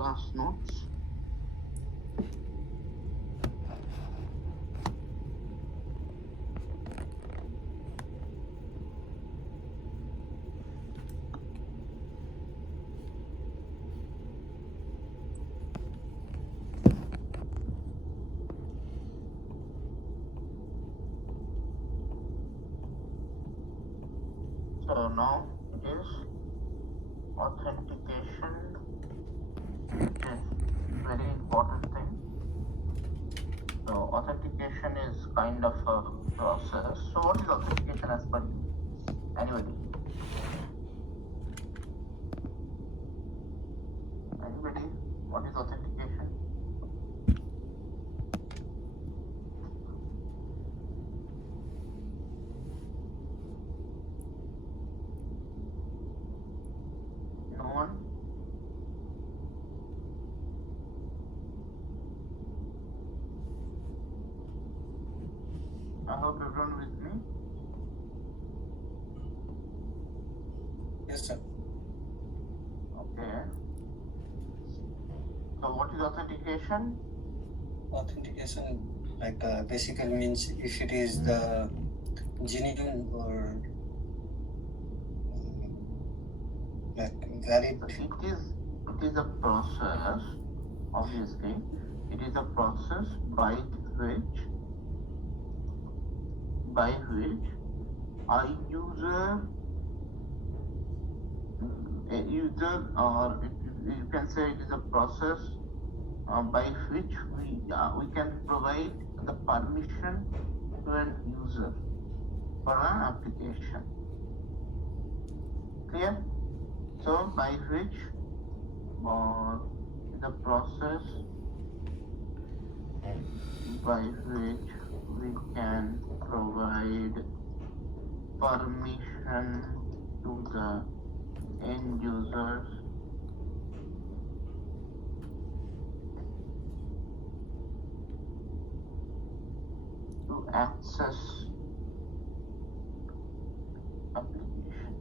class notes. So now it is authentication, which is very important thing. So authentication is kind of a process. So what is authentication as per you? Anybody? Anybody? What is authentication? No one? I hope everyone with me. Yes, sir. Okay. So what is authentication? Authentication, basically means if it is the genuine or valid. It is a process. Obviously, it is a process by which a user or you can say it is a process by which we can provide the permission to an user for an application. Clear? So by which the process by which we can provide permission to the end users to access application.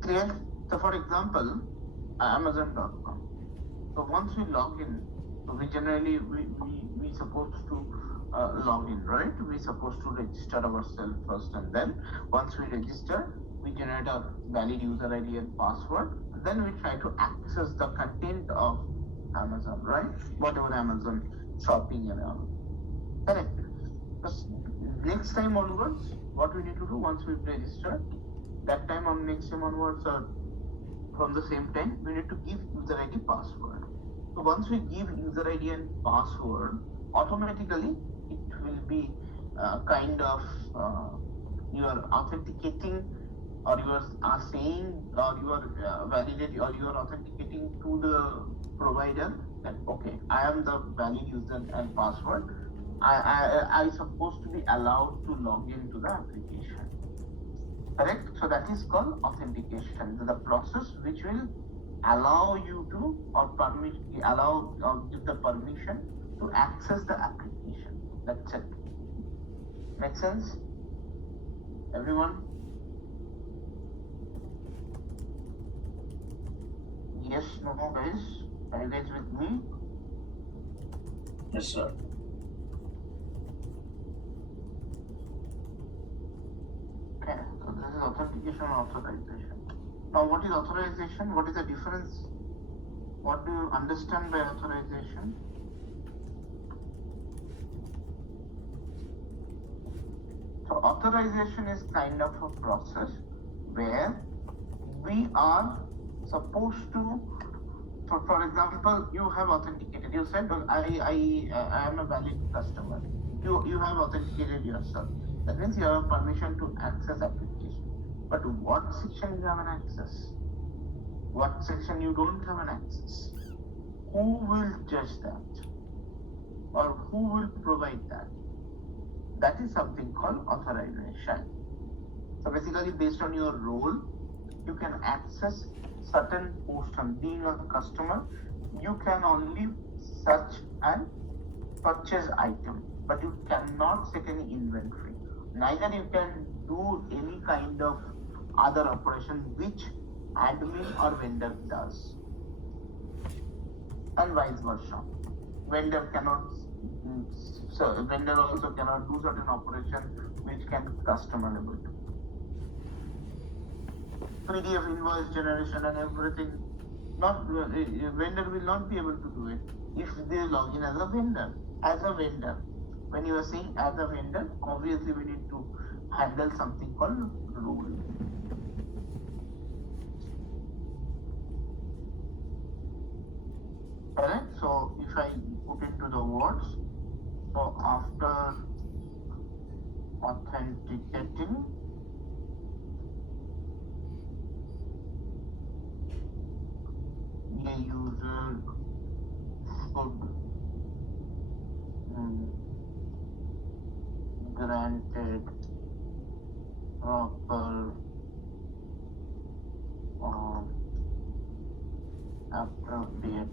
Clear? So for example, Amazon.com. So once we log in, so we generally we supposed to log in, right? We supposed to register ourselves first, and then once we register, we generate a valid user ID and password. Then we try to access the content of Amazon, right? Whatever Amazon shopping and all. Correct. Next time onwards, what we need to do once we register, that time on next time onwards or from the same time, we need to give user ID password. So once we give user ID and password, automatically it will be kind of you are authenticating or you are saying or you are validating or you are authenticating to the provider that okay, I am the valid user and password. I supposed to be allowed to log into the application. Correct? So that is called authentication. The process which will allow you to or give the permission to access the application. That's it. Make sense? Everyone? Yes, no, guys? Are you guys with me? Yes, sir. Okay, so this is authentication and authorization. Now, what is authorization? What is the difference? What do you understand by authorization? So, authorization is kind of a process where we are supposed to. So, for example, you have authenticated. You said, I am a valid customer. You have authenticated yourself. That means you have permission to access application. But what section you have an access? What section you don't have an access? Who will judge that? Or who will provide that? That is something called authorization. So basically, based on your role, you can access certain portion. Being a customer, you can only search and purchase item, but you cannot set any inventory. Neither you can do any kind of other operation which admin or vendor does, and vice versa. Vendor cannot, so vendor also cannot do certain operation which can customer able to. PDF invoice generation and everything, not vendor will not be able to do it if they log in as a vendor. As a vendor, when you are saying as a vendor, obviously we need to handle something called rule. Correct? So if I put into the words, so after authenticating, a user should granted proper or appropriate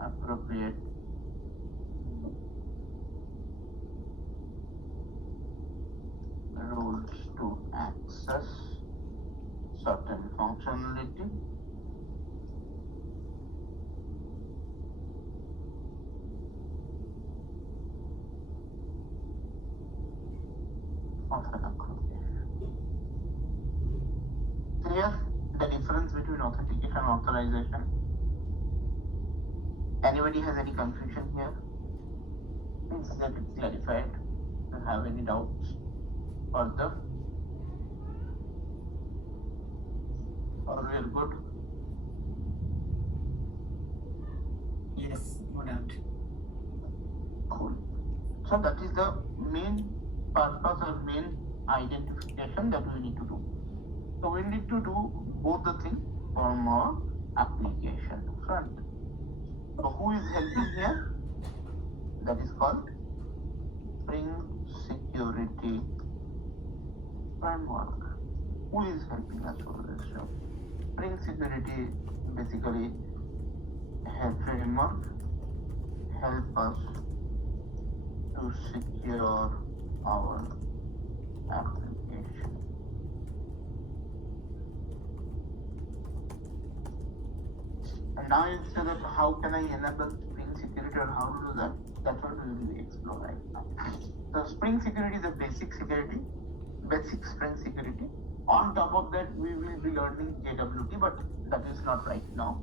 appropriate rules to access certain functionality of an application. Clear the difference between authentication and authorization? Anybody has any confusion here? Please get it clarified. Do you have any doubts further? Or we are good? Yes, no doubt. Cool. So that is the main purpose or main identification that we need to do. So we need to do both the things from our application front. So who is helping here? That is called Spring Security Framework. Who is helping us for this job? Spring Security basically framework help us to secure our application. And now you say that how can I enable Spring Security or how to do that? That's what we will explore right now. So Spring Security is a basic security, basic Spring Security. On top of that, we will be learning JWT, but that is not right now.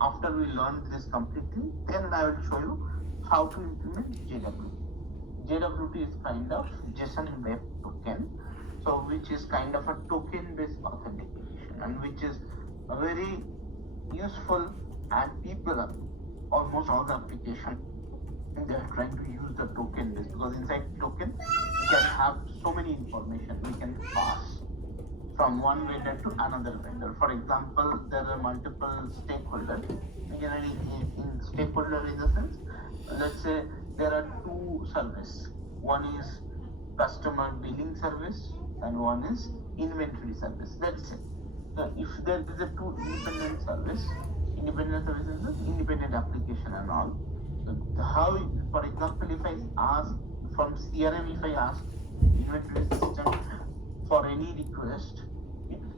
After we learn this completely, then I will show you how to implement JWT. JWT is kind of JSON Web Token, so which is kind of a token-based authentication, and which is a very useful, and people are almost all the application they are trying to use the token based, because inside token we can have so many information we can pass from one vendor to another vendor. For example, there are multiple stakeholders. Generally, in stakeholder in the sense, let's say there are two services. One is customer billing service and one is inventory service. Let's say if there is a two independent services is independent application and all. So how, for example, if I ask from CRM, if I ask inventory system for any request,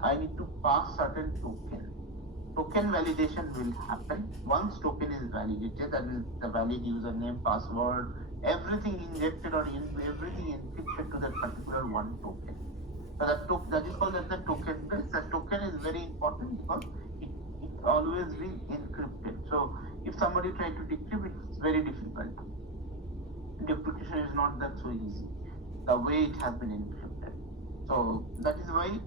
I need to pass certain token. Token validation will happen. Once token is validated, that is the valid username, password, everything injected or everything encrypted to that particular one token. So that is called as the token base. The token is very important because it always be encrypted. So if somebody try to decrypt, it's very difficult. Deprecation is not that so easy, the way it has been encrypted. So that is why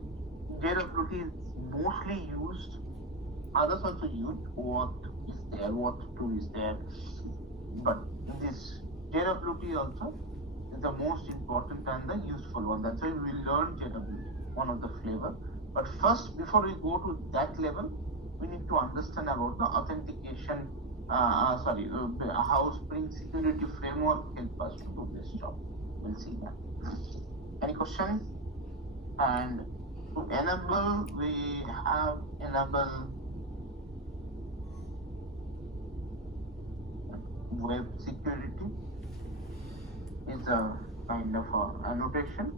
JWT is mostly used. Others also use OAuth is there, OAuth2 is there, but this JWT also is the most important and the useful one. That's why we will learn JWT, one of the flavor. But first, before we go to that level, we need to understand about the authentication how Spring Security Framework help us to do this job. We'll see that. Any questions? And to enable, we have enable web security is a kind of a annotation,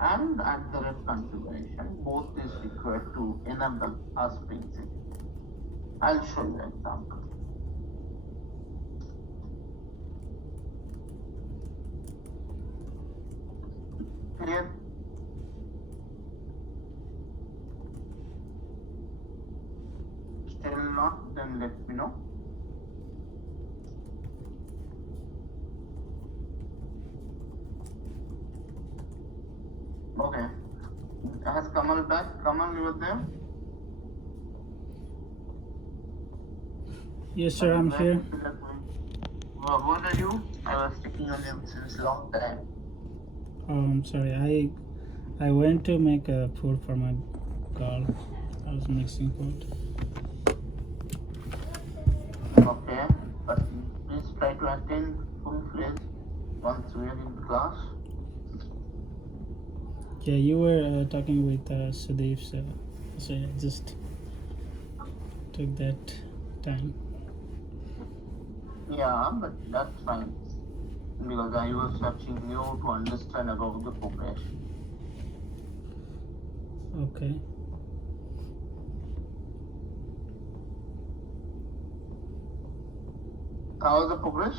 and at the red configuration, both is required to enable a Spring Security. I'll show you an example. Clear? Still not? Then let me know. Okay. Has Kamal back? Kamal, you were there? Yes, sir, I'm here. What are you? I was checking on you since long time. Oh, I'm sorry. I went to make a food for my girl. I was mixing food. Okay, but please try to attend full-fledged once we are in class. Yeah, you were talking with Sudeep, so I just took that time. Yeah, but that's fine. Because I was searching you to understand about the progression. Okay. How was the progress?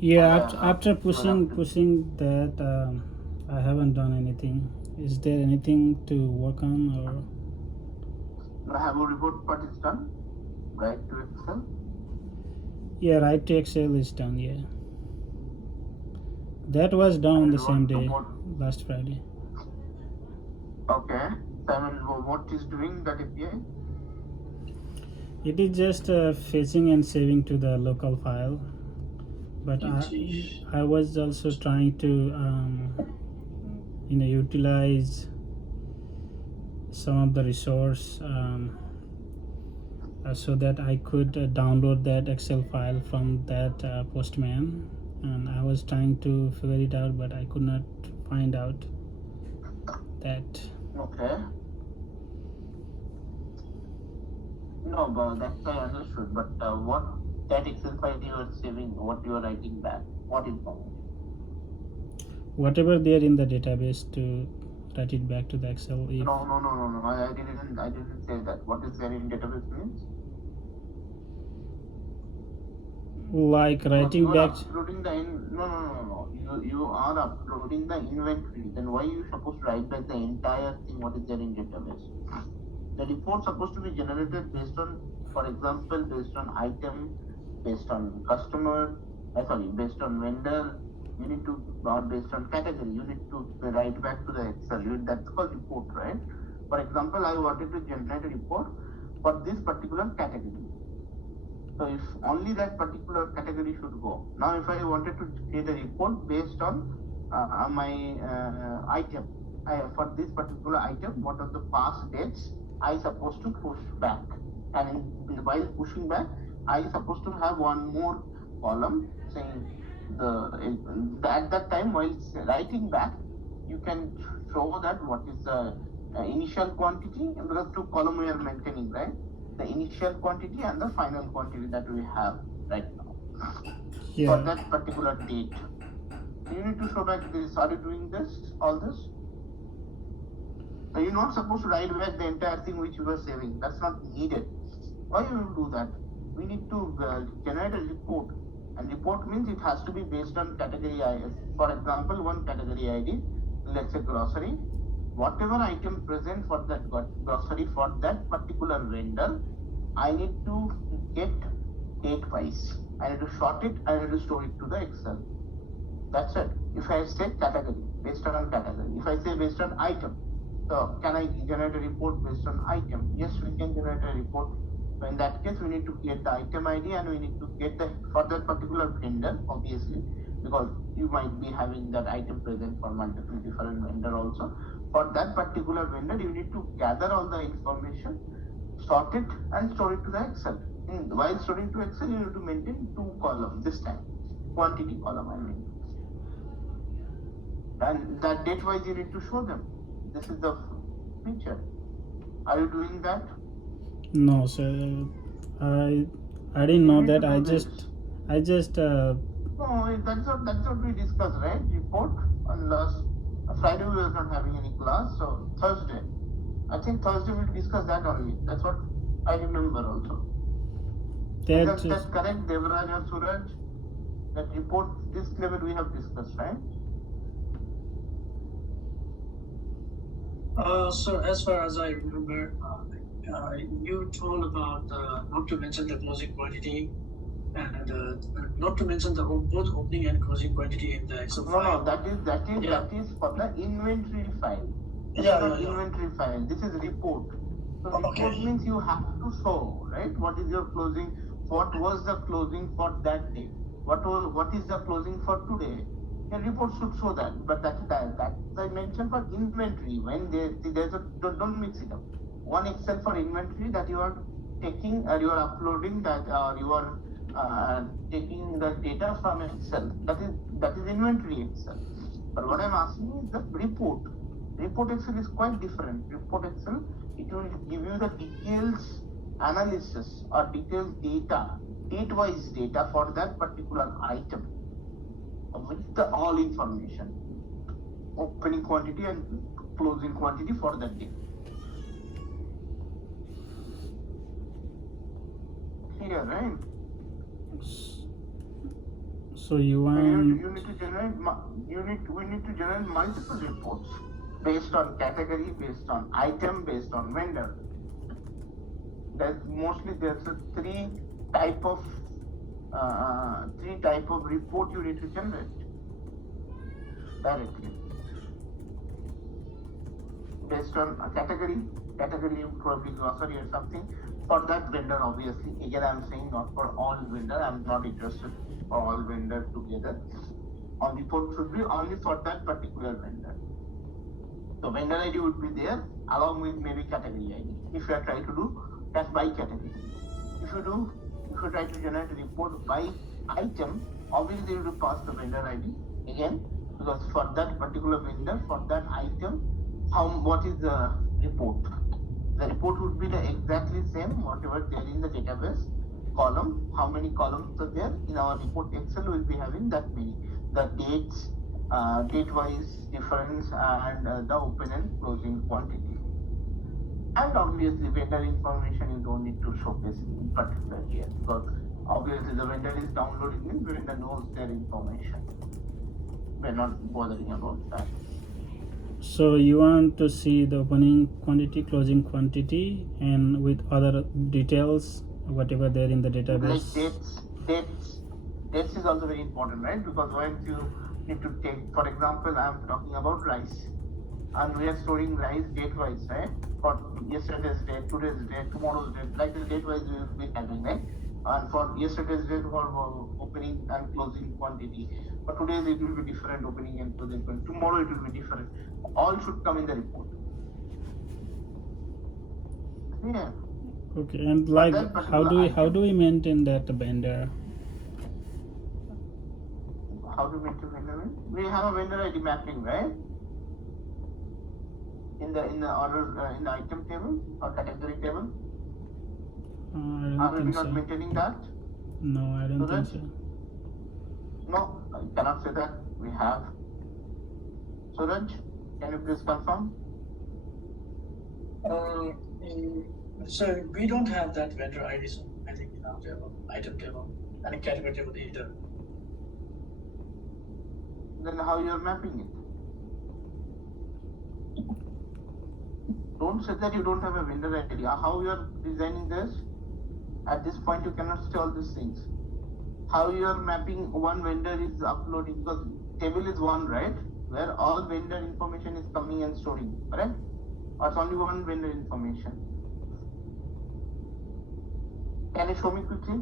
Yeah, Okay, after pushing that, I haven't done anything. Is there anything to work on, or? have a report part is done? Right to Excel? Yeah, right to Excel is done. Yeah, that was done on the same day, last Friday. Okay. Simon, what is doing that API? It is just fetching and saving to the local file, but I was also trying to utilize some of the resource so that I could download that Excel file from that Postman, and I was trying to figure it out, but I could not find out that. Okay. No, but that's I understood. But what that Excel file you are saving, what you are writing back, what information? Whatever there in the database to write it back to the Excel. If No. I didn't say that. What is there in database means? like writing you are back. uploading the no. You are uploading the inventory. Then why you supposed to write back the entire thing? What is there in database? The report supposed to be generated based on, for example, based on item, based on customer, based on vendor. You need to, or based on category. You need to write back to the Excel. That's called report, right? For example, I wanted to generate a report for this particular category. So if only that particular category should go. Now, if I wanted to create a report based on my item, for this particular item, what are the past dates I supposed to push back, and while pushing back, I supposed to have one more column saying at that time while writing back, you can show that what is the initial quantity, because two column we are maintaining, right? The initial quantity and the final quantity that we have right now for that particular date. You need to show back this. Are you doing this? All this? So you're not supposed to write back the entire thing which you were saving. That's not needed. Why you will do that? We need to generate a report. And report means it has to be based on category ID. For example, one category ID, let's say grocery. Whatever item present for that grocery for that particular vendor, I need to get date wise. I need to sort it, I need to store it to the Excel. That's it. If I say category, based on category. If I say based on item, so can I generate a report based on item? Yes, we can generate a report. So in that case, we need to get the item ID and we need to get the for that particular vendor, obviously, because you might be having that item present for multiple different vendor also. For that particular vendor, you need to gather all the information, sort it, and store it to the Excel. While storing to Excel, you need to maintain 2 columns this time, quantity column, I mean. And that date wise you need to show them. This is the feature. Are you doing that? No, sir. I didn't know that. I just No, that's what we discussed, right? Report on last Friday we were not having any class, so Thursday. I think Thursday we'll discuss that only. That's what I remember also. That's correct, Devraj and Suraj? That report, this level we have discussed, right? So as far as I remember, you told about not to mention the closing quantity and not to mention the both opening and closing quantity in the Excel file. No, that is for the inventory file. Inventory file. This is report. So report means you have to show, right? What is your closing? What was the closing for that day? What is the closing for today? Your report should show that. But that I mentioned for inventory. When there's a don't mix it up. One Excel for inventory that you are taking, you are uploading that, you are taking the data from Excel. That is inventory Excel. But what I'm asking is the report. Report Excel is quite different. Report Excel, it will give you the details analysis or details data, date-wise data for that particular item with the all information, opening quantity and closing quantity for that day. Clear, right? So you want we need to generate multiple reports based on category, based on item, based on vendor. There's three type of report you need to generate directly based on a category probably grocery or something for that vendor. Obviously, again I'm saying not for all vendor. I'm not interested for all vendor together. On report should be only for that particular vendor. So vendor ID would be there along with maybe category ID. If you are trying to do that by category, if you try to generate a report by item, obviously you will pass the vendor ID again, because for that particular vendor, for that item, what is the report? The report would be the exactly same whatever there in the database column. How many columns are there in our report Excel will be having that many. The dates, date-wise difference, and the open and closing quantity. And obviously vendor information you don't need to showcase in particular here, because obviously the vendor is downloading it, the vendor knows their information. We're not bothering about that. So you want to see the opening quantity, closing quantity, and with other details, whatever there in the database. Like dates is also very important, right? Because once you need to take, for example, I'm talking about rice, and we are storing rice date-wise, right? For yesterday's date, today's date, tomorrow's date, like the date-wise we will be having, right? And for yesterday's date for opening and closing quantity. For today's it will be different, opening and closing quantity. Tomorrow it will be different. All should come in the report. Yeah. Okay, and like how do we maintain that vendor? How do we maintain vendor? We have a vendor ID mapping, right? In the order in the item table or category table. I don't think so. Are we not maintaining that? No, I don't think so. No, I cannot say that. We have. Suraj, can you please confirm? So we don't have that vendor ID, so I think in our table, item table, and category table either. Then how you are mapping it? Don't say that you don't have a vendor ID. How you are designing this? At this point, you cannot say all these things. How you are mapping one vendor is uploading, because table is one, right? Where all vendor information is coming and storing, correct? Or it's only one vendor information. Can you show me quickly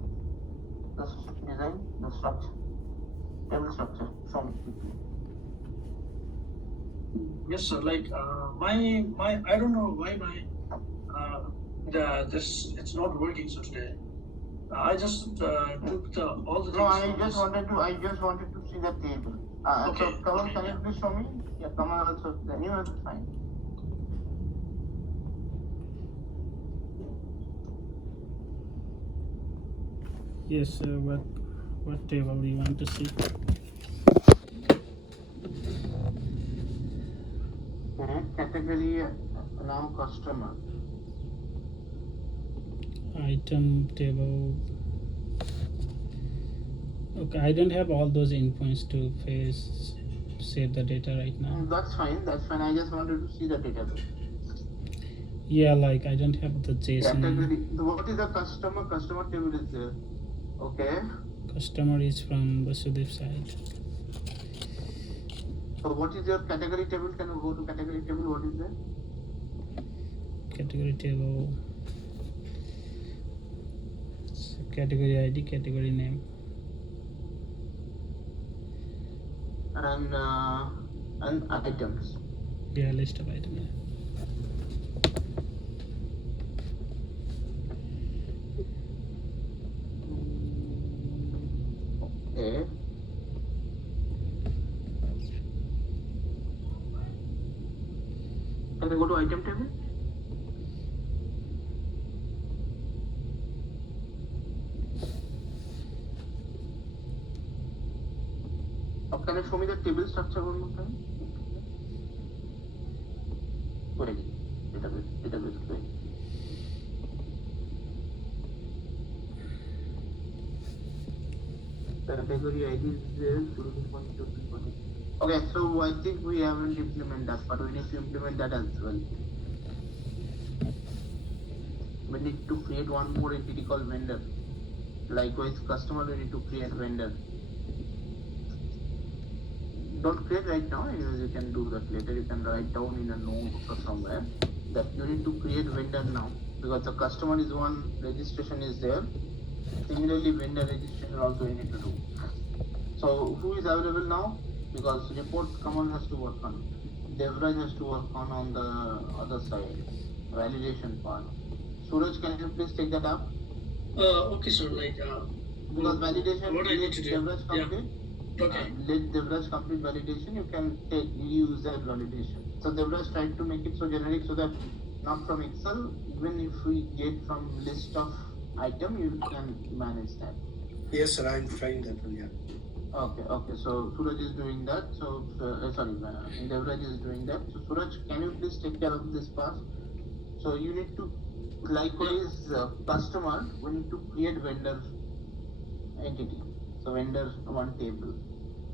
the design, the structure, table structure? Show me quickly. Yes, sir. Like my I don't know why my this it's not working. So today I just took all the things. No, I from just this. wanted to see the table. Okay, So Kamal, okay, can you yeah. please show me? Yeah, Kamal also. Then you will fine. Yes, what table you want to see? Okay. Category now customer. Item table. Okay, I don't have all those endpoints to save the data right now. That's fine. That's fine. I just wanted to see the database. Yeah, like I don't have the JSON. Category. What is the customer? Customer table is there. Okay. Customer is from Vasudev's side. So what is your category table? Can you go to category table? What is there? Category table. So category ID, category name. And items. Yeah, list of items. Yeah. Okay. Can we go to item table? Can you show me the table structure one more time? Go ahead. Database. Okay. Category ID is there. Okay, so I think we haven't implemented that, but we need to implement that as well. We need to create one more entity called vendor. Likewise, customer, we need to create vendor. Don't create right now, anyways, you can do that later. You can write down in a note or somewhere that you need to create vendor now, because the customer is one, registration is there. Similarly, vendor registration also you need to do. So who is available now? Because report Kamal has to work on, Devraj has to work on the other side, validation part. Suraj, can you please take that up? Okay, sir. Like, Because validation, what I need to do? Devraj Yeah. complete. Okay. Let Devraj complete validation. You can use that validation. So Devraj tried to make it so generic so that not from Excel, even if we get from list of item, you can manage that. Yes, sir. I'm trying that one. Yeah. Okay. So Suraj is doing that. So Devraj is doing that. So Suraj, can you please take care of this part? So you need to, likewise, customer, we need to create vendor entity. So vendor one table.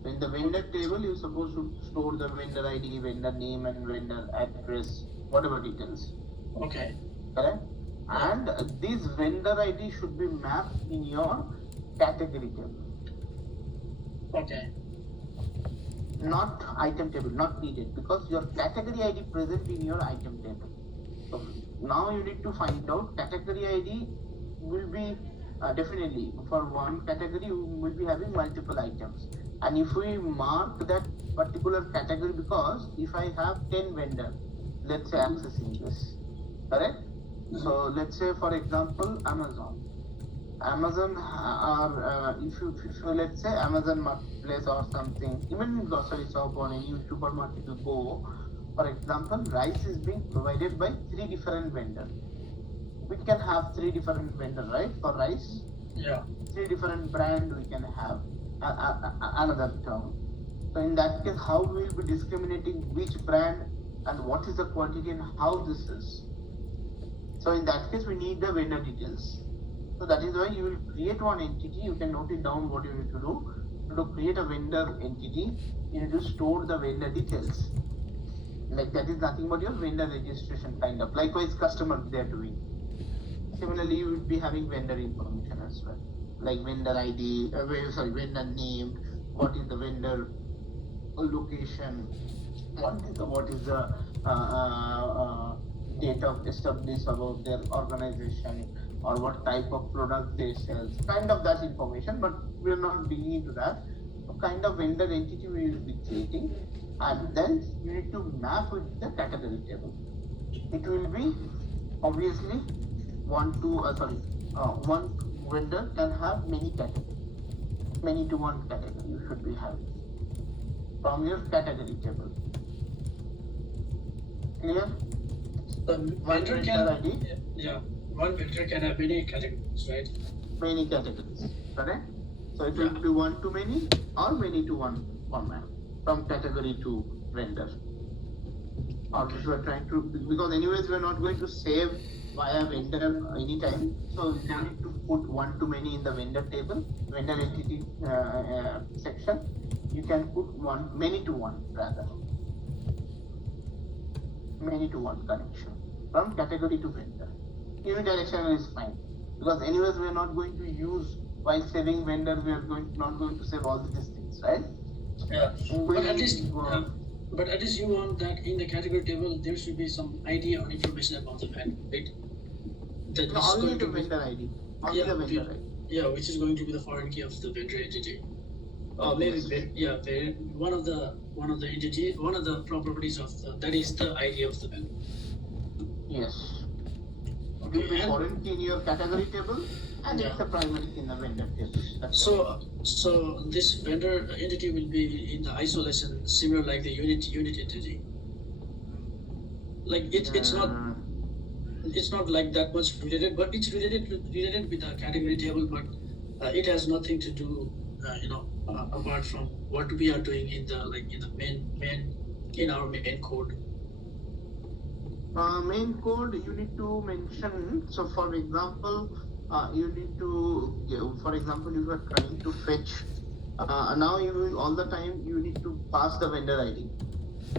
In the vendor table, you're supposed to store the vendor ID, vendor name, and vendor address, whatever details. Okay. Correct? And this vendor ID should be mapped in your category table. Okay. Not item table, not needed, because your category ID present in your item table. So now you need to find out category ID will be definitely for one category you will be having multiple items. And if we mark that particular category, because if I have 10 vendor, let's say accessing this, correct? So let's say for example Amazon or if you let's say Amazon Marketplace or something, even grocery shop or any supermarket you go, for example, rice is being provided by 3 different vendors. We can have 3 different vendors, right, for rice? Yeah. 3 different brand we can have another term. So in that case, how we will be discriminating which brand and what is the quantity and how this is. So in that case, we need the vendor details. So that is why you will create one entity. You can note it down what you need to do. To create a vendor entity, you need to store the vendor details. Like that is nothing but your vendor registration kind of. Likewise, customer they are doing. Similarly, you would be having vendor information as well, like vendor ID, vendor name, what is the vendor location, what is the date of establish about their organization, or what type of product they sell, kind of that information, but we're not digging into that. So kind of vendor entity we will be creating, and then you need to map with the category table. It will be obviously one vendor can have many categories. Many to one category you should be having from your category table. Clear? The One vendor vendor can, ID, yeah, one vendor can have many categories, right? many categories, correct? So it will be one to many or many to one format from category to vendor. Or if you are trying to, because anyways we are not going to save via vendor anytime, so you need to put one to many in the vendor table, vendor entity section. You can put many to one rather, many to one connection from category to vendor. Unidirectional is fine because anyways we are not going to use while saving vendor. We are not going to save all these things, right? Yeah, but at least you want that in the category table there should be some idea or information about the vendor, right? That No, is only going the to be, vendor ID, only the vendor ID. yeah, which is going to be the foreign key of the vendor entity. Maybe one of the entity, one of the properties of that is the ID of the vendor. Yes. Okay, Will be and- foreign key in your category table and Yeah. it's a primary key in the vendor table. That's So this vendor entity will be in the isolation, similar like the unit entity. Like it's not like that much related, but it's related with the category table, but it has nothing to do, apart from what we are doing in the in our main code. main code you need to mention. So for example, you need to, for example, if you are trying to fetch, now you will all the time you need to pass the vendor ID.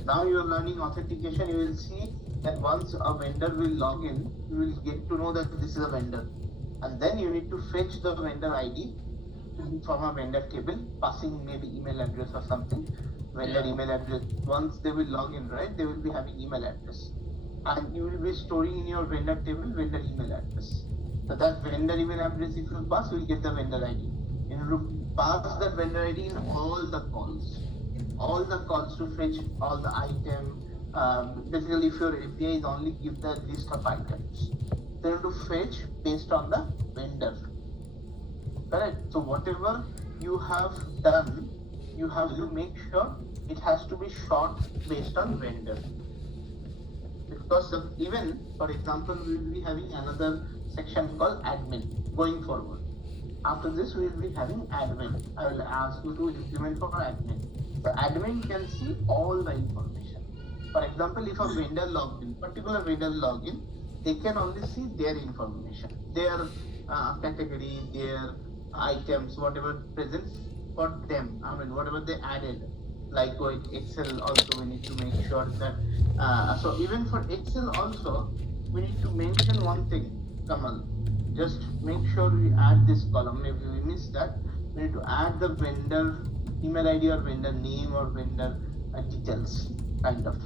Now you are learning authentication. You will see that once a vendor will log in, you will get to know that this is a vendor, and then you need to fetch the vendor ID from a vendor table, passing maybe email address or something. Vendor Yeah. email address. Once they will log in, right, they will be having email address, and you will be storing in your vendor table vendor email address. So that vendor email address, if you pass, you will get the vendor ID. You need to pass that vendor ID in all the calls to fetch all the item. Basically, if your API is only give the list of items, then you have to fetch based on the vendor. Correct. So whatever you have done, you have to make sure it has to be short based on vendor. Because even, for example, we will be having another section called admin going forward. After this, we will be having admin. I will ask you to implement for admin. So admin can see all the information. For example, if a vendor logged in, particular vendor login, they can only see their information, their category, their items, whatever presents for them. I mean, whatever they added. Likewise, Excel also we need to make sure that. So even for Excel also, we need to mention one thing, Kamal. Just make sure we add this column. Maybe we missed that. We need to add the vendor email ID or vendor name or vendor details, kind of.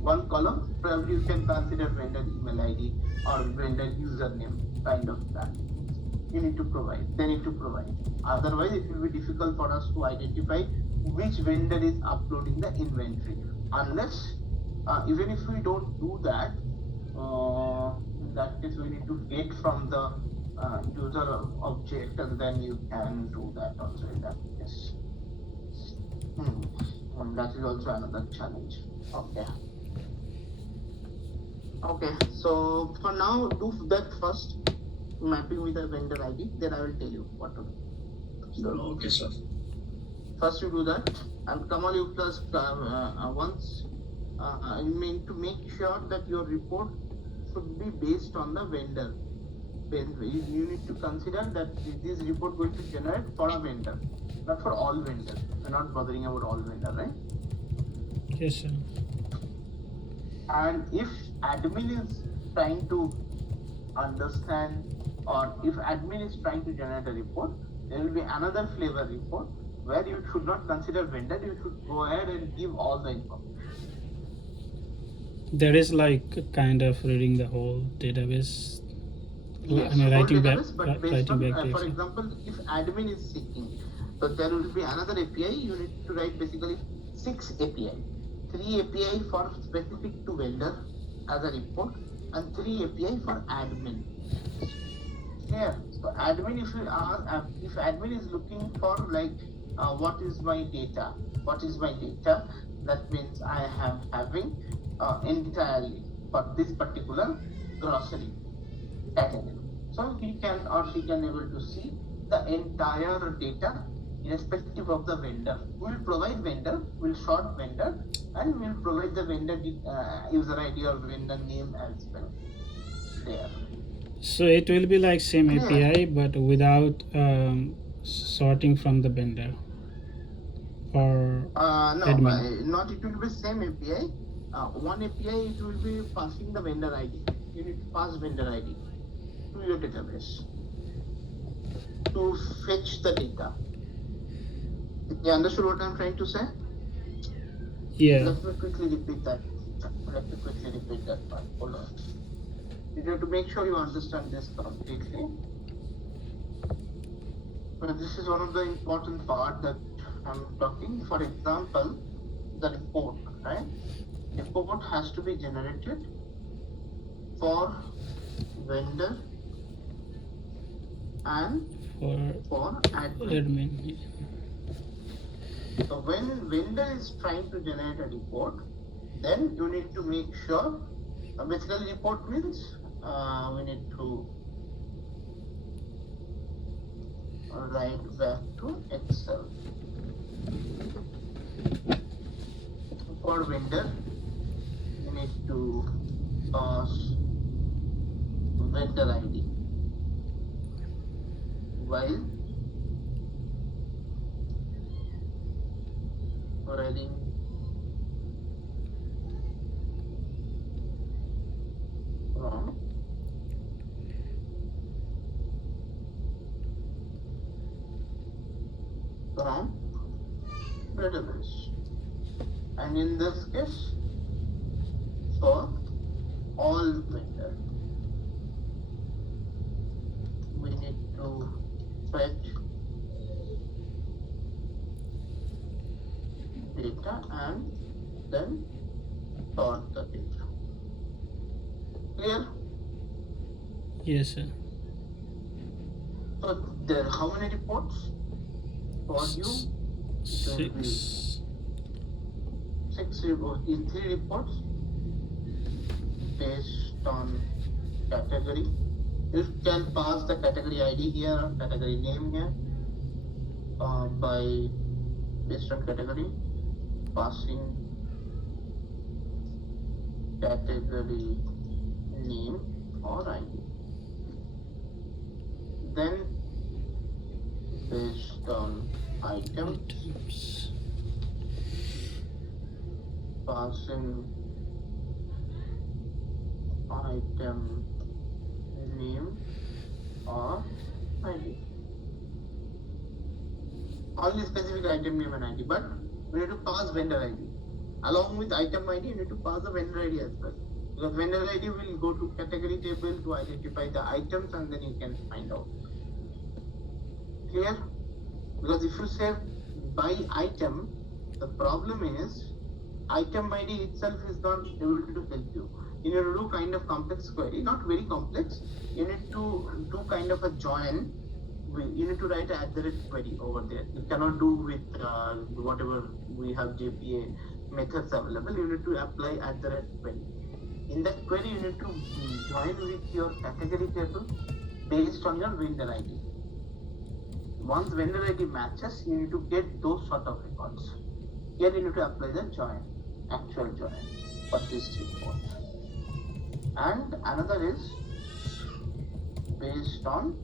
One column, probably you can consider vendor email ID or vendor username, kind of that. You need to provide. They need to provide. Otherwise, it will be difficult for us to identify which vendor is uploading the inventory. Unless, even if we don't do that, in that case, we need to get from the user object, and then you can do that also in that case. And that is also another challenge. Okay. Okay, so for now, do that first, mapping with the vendor ID, then I will tell you what to do. So, Okay, sir. first you do that, and Kamal, you plus once, you mean to make sure that your report should be based on the vendor. You need to consider that this report going to generate for a vendor, not for all vendors. We're not bothering about all vendor, right? Yes, sir. And if admin is trying to understand, or if admin is trying to generate a report, there will be another flavor report where you should not consider vendor, you should go ahead and give all the information. There is like kind of reading the whole database. Yes, I mean, whole writing back, database, but based writing on, back to for Excel. example, if admin is seeking, so there will be another API, you need to write basically 6 API. 3 API for specific to vendor as a report, and 3 API for admin. Here, So admin, if admin is looking for like what is my data, that means I am having entirely for this particular grocery category. So he can or she can able to see the entire data irrespective of the vendor. We will provide vendor, we'll sort vendor, and we'll provide the vendor user ID or vendor name as well there. So it will be like same Yeah. API but without sorting from the vendor or No, admin. not it will be same API. One API it will be passing the vendor ID. You need to pass vendor ID to your database to fetch the data. You understood what I'm trying to say? Yeah. Let me quickly repeat that. Part. Hold on. You have to make sure you understand this completely. But this is one of the important part that I'm talking. For example, the report, right? Report has to be generated for vendor and For admin. admin. So when vendor is trying to generate a report, then you need to make sure basically report means we need to write back to Excel. For vendor, you need to pass vendor ID while writing from database. And in this case, for all vendor, we need to fetch data and then sort the data. Clear? Yes, sir. So there, how many reports for you? Six. 6 reports. In 3 reports based on category. You can pass the category ID here, category name here, by based on category, passing category name or ID. Then based on items, passing item name or ID. Only specific item name and ID, but we need to pass vendor ID. Along with item ID, you need to pass the vendor ID as well. Because vendor ID will go to category table to identify the items and then you can find out. Clear? Because if you say by item, the problem is item ID itself is not able to help you. You need to do kind of complex query, not very complex. You need to do kind of a join. You need to write an @ query over there. You cannot do with whatever we have JPA methods available. You need to apply @ query. In that query, you need to join with your category table based on your vendor ID. Once vendor ID matches, you need to get those sort of records. Here you need to apply the join, actual join for this report. And another is based on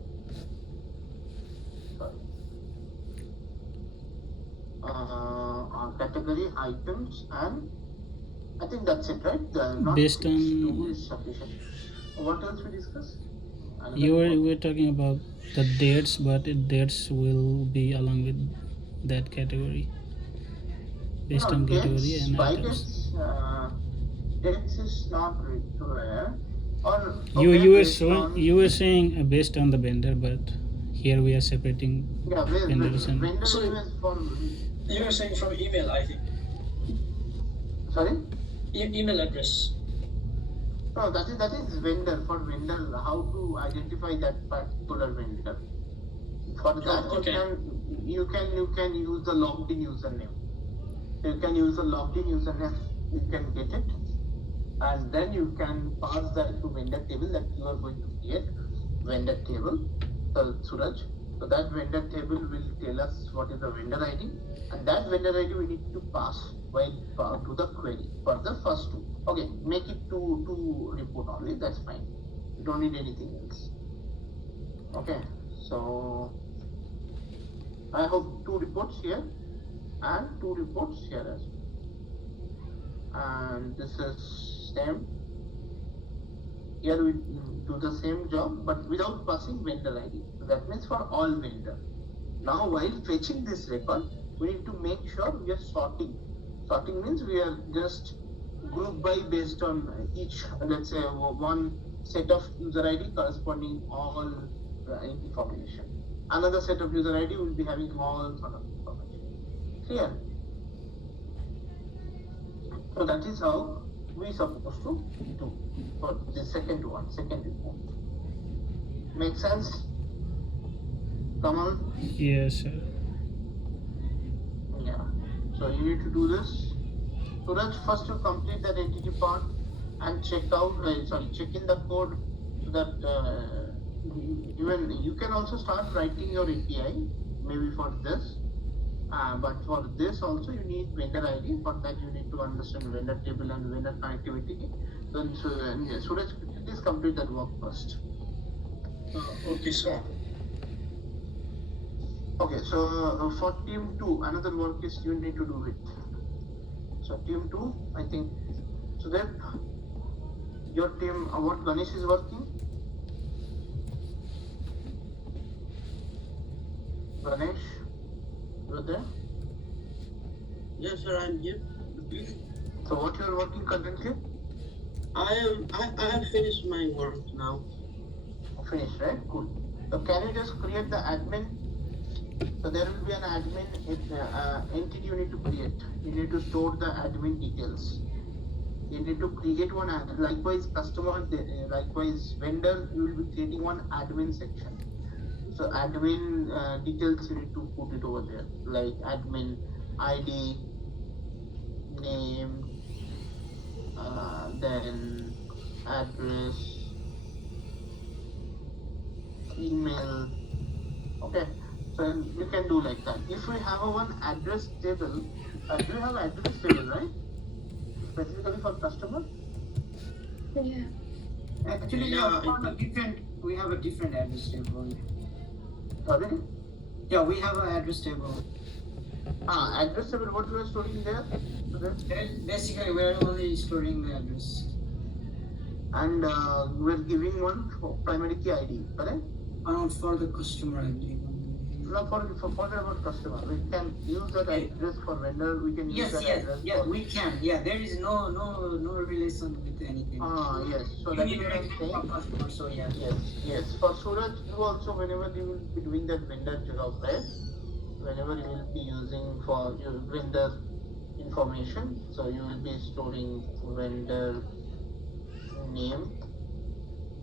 category items, and I think that's it, right? Not Based on- 2 is sufficient. What else we discuss? You were talking about the dates, but dates will be along with that category. Based on category and by items. dates is not required. Or You were saying based on the vendor, but here we are separating yeah, vendors and vendor So- is for You were saying from email, I think. sorry. Email address. No, that is vendor. For vendor, how to identify that particular vendor. For that, Okay. you can use the logged in username. You can use the logged in username. You can get it, and then you can pass that to vendor table that you are going to create vendor table, Suraj. So that vendor table will tell us what is the vendor ID, and that vendor ID we need to pass while to the query for the first two. Okay, make it to report only. That's fine. You don't need anything else. Okay, so I have two reports here and two reports here as well. And this is same. Here we do the same job but without passing vendor ID. So that means for all vendor. Now while fetching this record, we need to make sure we are sorting. Sorting means we are just group by based on each, let's say one set of user ID corresponding all information. Another set of user ID will be having all sort of information. Clear? So that is how we supposed to do for the second report. Make sense? Come on. Yes, sir. Yeah. So you need to do this. Suraj, first you complete that entity part and check in the code so that even you can also start writing your API maybe for this. But for this also you need vendor ID. For that you need to understand vendor table and vendor connectivity. Then Suraj, please complete that work first. Okay, sir. Okay, so for team 2, another work is you need to do it. So team 2, I think, so that your team, what Ganesh is working? Ganesh, you are there? Yes, sir, I'm here. So what you are working currently? I have finished my work now. Finished, right? Cool. So can you just create the admin? So there will be an admin entity you need to create. You need to store the admin details. You need to create one likewise customer, likewise vendor, you will be creating one admin section. So admin details you need to put it over there, like admin ID, name, then address, email. Okay, so you can do like that. If we have a one address table, do you have address table, right? Specifically for customer? Yeah. Actually, Yeah, we have a different address table. Sorry? Yeah, we have an address table. Address table, what you are storing there? So Basically, we are only storing the address. and we are giving one for primary key ID, correct? For the customer ID. No, for our customer, we can use that address for vendor. We can use Yes, that address. yes, we can. Yeah, there is no relation with anything. Yes. So that is what I'm Unidirect saying. for customer. So yeah. Yes. For Suraj, you also whenever you will be doing that vendor job, right? Whenever you will be using for your vendor information, so you will be storing vendor name,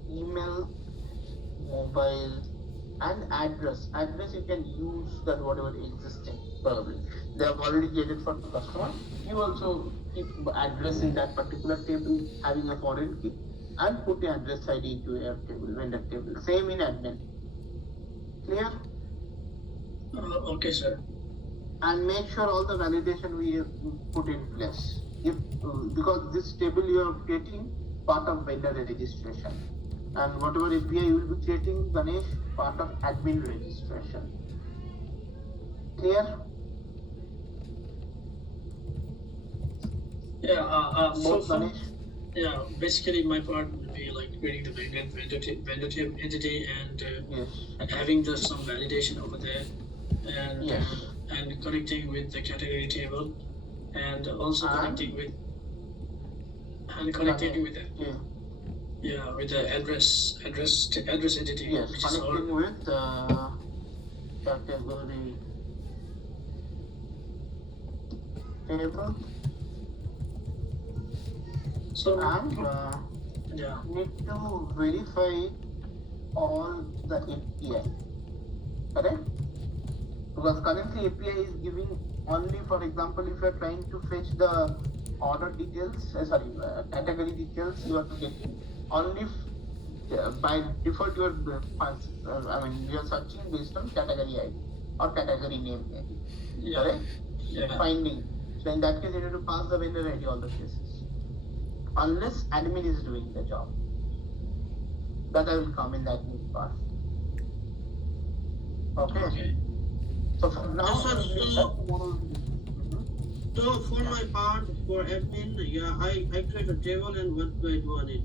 email, mobile, and address. Address you can use that whatever existing probably. They have already created for the customer. You also keep address in that particular table, having a foreign key, and put the address ID into your table, vendor table. Same in admin. Clear? Okay, sir. And make sure all the validation we have put in place. If because this table you are creating part of vendor registration, and whatever API you will be creating, Ganesh, part of admin registration. Clear? Yeah. Both Ganesh. Yeah. Basically, my part would be like creating the vendor entity and Yes. having some validation over there, and Yes. and connecting with the category table, and also connecting with the Yeah. with the address entity, Yes. which is all. Connecting with category table So and Yeah. need to verify all the API, correct? Because currently API is giving only, for example, if you are trying to fetch the order details, category details, you are getting only by default you are you are searching based on category ID or category name, Yeah. correct? Yeah. Finding. So in that case, you need to pass the vendor ID all the cases, unless admin is doing the job. That I will come in that new part. Okay. Okay. So for now, Yes, sir. Mhm. So for my part, for admin, yeah, I create a table and what do I do on it?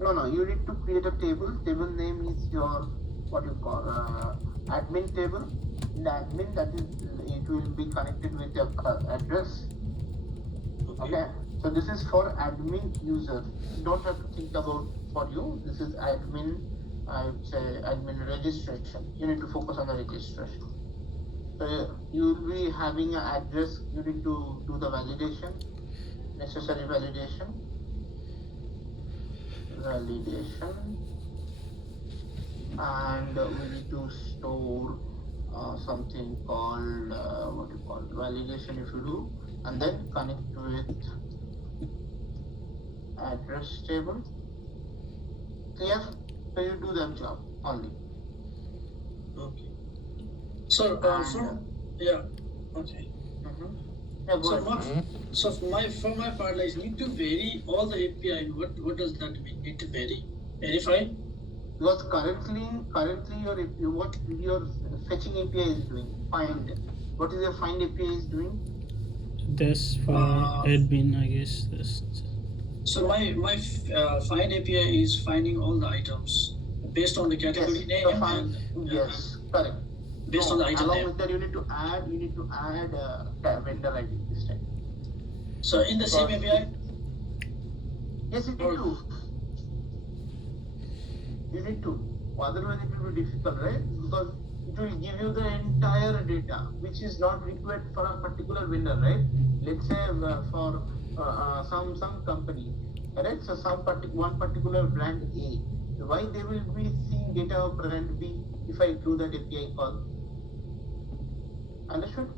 No, you need to create a table. Table name is your what you call admin table. In the admin, that is, it will be connected with your address. Okay. So this is for admin user. You don't have to think about for you. This is admin. I would say admin registration. You need to focus on the registration. So you will be having an address. You need to do the validation, necessary validation. And we need to store something called validation if you do, and then connect with address table. Clear? So you do that job only. Okay. So And, yeah. Okay. Yeah, go So ahead. for my part, like need to vary all the API. What does that mean? Need to verify? Because currently what your fetching API is doing, find. What is your find API is doing? This for admin, I guess. So my find API is finding all the items based on the category name so find, yes, correct. based on the item along name. with that, you need to add vendor ID this time. So in the same API. Yes, you need to. You need to. Otherwise, it will be difficult, right? Because it will give you the entire data, which is not required for a particular vendor, right? Let's say for some company, correct? So one particular brand A, why they will be seeing data of brand B if I do that API call? Understood?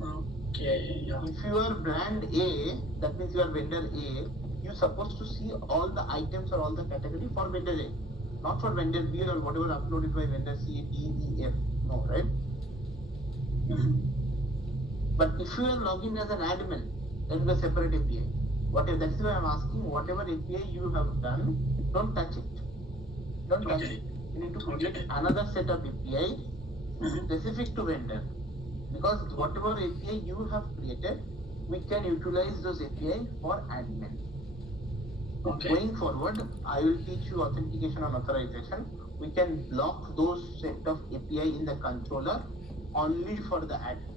Okay. Yeah. If you are brand A, that means you are vendor A, you're supposed to see all the items or all the category for vendor A, not for vendor B or whatever uploaded by vendor C, D, E, F. No, right? But if you are logging as an admin, then the separate API. That's why I'm asking, whatever API you have done, don't touch it. Don't touch it. You need to create another set of API specific to vendor. Because whatever API you have created, we can utilize those API for admin. Okay. Going forward, I will teach you authentication and authorization. We can block those set of API in the controller only for the admin.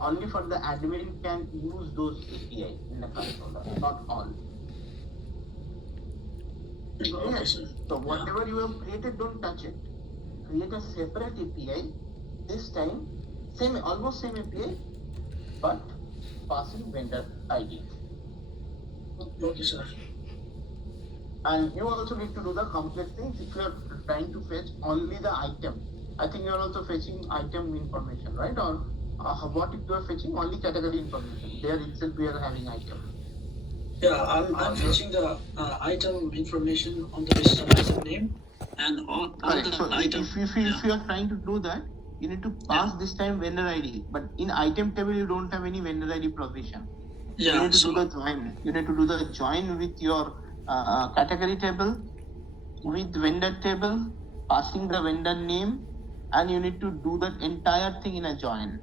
Only for the admin can use those API in the controller, not all. Okay, sir. So whatever you have created, don't touch it. Create a separate API. This time, almost same API, but passing vendor ID. Okay, sir. And you also need to do the complex things. If you are trying to fetch only the item, I think you are also fetching item information, right? Or what if you are fetching only category information? There itself we are having item. Yeah, I'm fetching the item information on the basis of item name and all the So item. if you are trying to do that, you need to pass this time vendor ID. But in item table, you don't have any vendor ID provision. Yeah. You need to do the join. You need to do the join with your category table, with vendor table, passing the vendor name, and you need to do that entire thing in a join.